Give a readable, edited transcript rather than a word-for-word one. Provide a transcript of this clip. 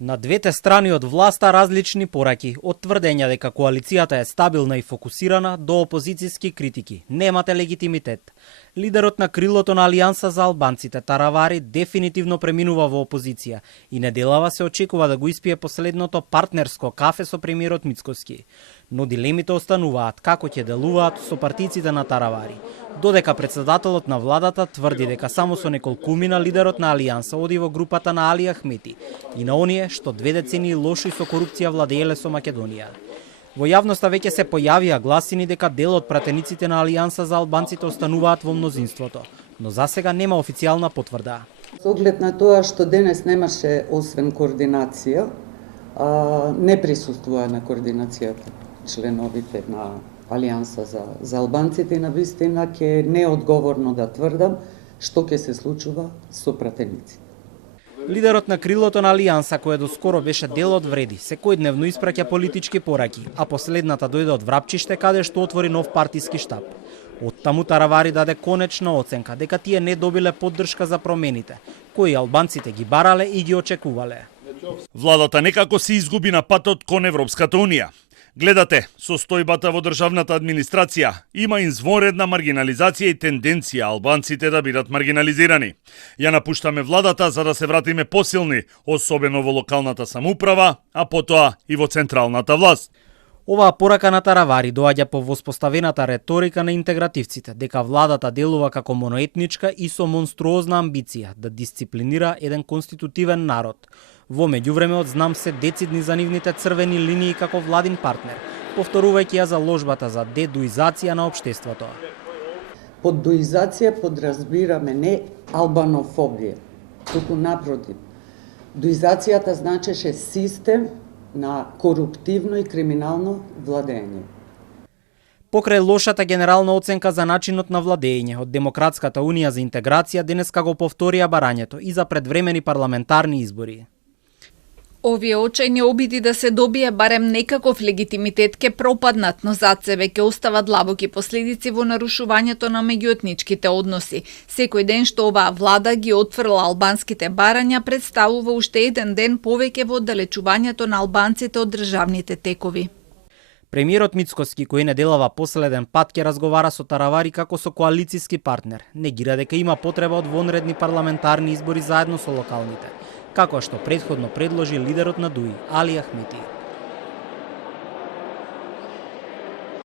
На двете страни од власта различни пораки, од тврдења дека коалицијата е стабилна и фокусирана до опозицијски критики. Немате легитимитет. Лидерот на крилото на Алијанса за албанците, Таравари, дефинитивно преминува во опозиција и неделава се очекува да го испие последното партнерско кафе со премиерот Мицкоски. Но дилемите остануваат како ќе делуваат со партиците на Таравари. Додека председателот на владата тврди дека само со неколкумина лидерот на Алијанса оди во групата на Али Ахмети и на оние што 2 децении лошо и со корупција владееле со Македонија. Во јавноста веќе се појавија гласини дека дел од пратениците на Алијанса за албанците остануваат во мнозинството, но засега нема официјална потврда. Со оглед на тоа што денес немаше освен координација, не присуствува на координацијата членовите на Алијанса за албанците и на вистина ќе не е одговорно да тврдам што ќе се случува со пратениците. Лидерот на крилото на Алијанса, кој доскоро беше дел од Вреди, секојдневно испраќа политички пораки, а последната дојде од Врапчиште, каде што отвори нов партиски штаб. Оттаму Таравари даде конечна оценка дека тие не добиле поддршка за промените, кои албанците ги барале и ги очекувале. Владата некако се изгуби на патот кон Европската унија. Гледате, состојбата во државната администрација има извонредна маргинализација и тенденција албанците да бидат маргинализирани. Ја напуштаме владата за да се вратиме посилни, особено во локалната самоуправа, а потоа и во централната власт. Оваа порака на Таравари доаѓа по воспоставената реторика на интегративците, дека владата делува како моноетничка и со монструозна амбиција да дисциплинира еден конститутивен народ. Во меѓувремеот знам се децидни за нивните црвени линии како владин партнер, повторувајќи ја заложбата за дедуизација на општеството. Под дуизација подразбираме не албанофобија, туку напротив. Дуизацијата значеше систем на коруптивно и криминално владење. Покрај лошата генерална оценка за начинот на владење од Демократската унија за интеграција денеска го повторија барањето и за предвремени парламентарни избори. Овие очајни обиди да се добие барем некаков легитимитет ке пропаднат, но зад себе ке остават длабоки последици во нарушувањето на меѓуетничките односи. Секој ден што оваа влада ги отфрла албанските барања представува уште еден ден повеќе во оддалечувањето на албанците од државните текови. Премиерот Мицкоски, кој неделава последен пат ќе разговара со Таравари како со коалициски партнер, негира дека има потреба од вонредни парламентарни избори заедно со локалните, како што претходно предложи лидерот на ДУИ, Али Ахмети.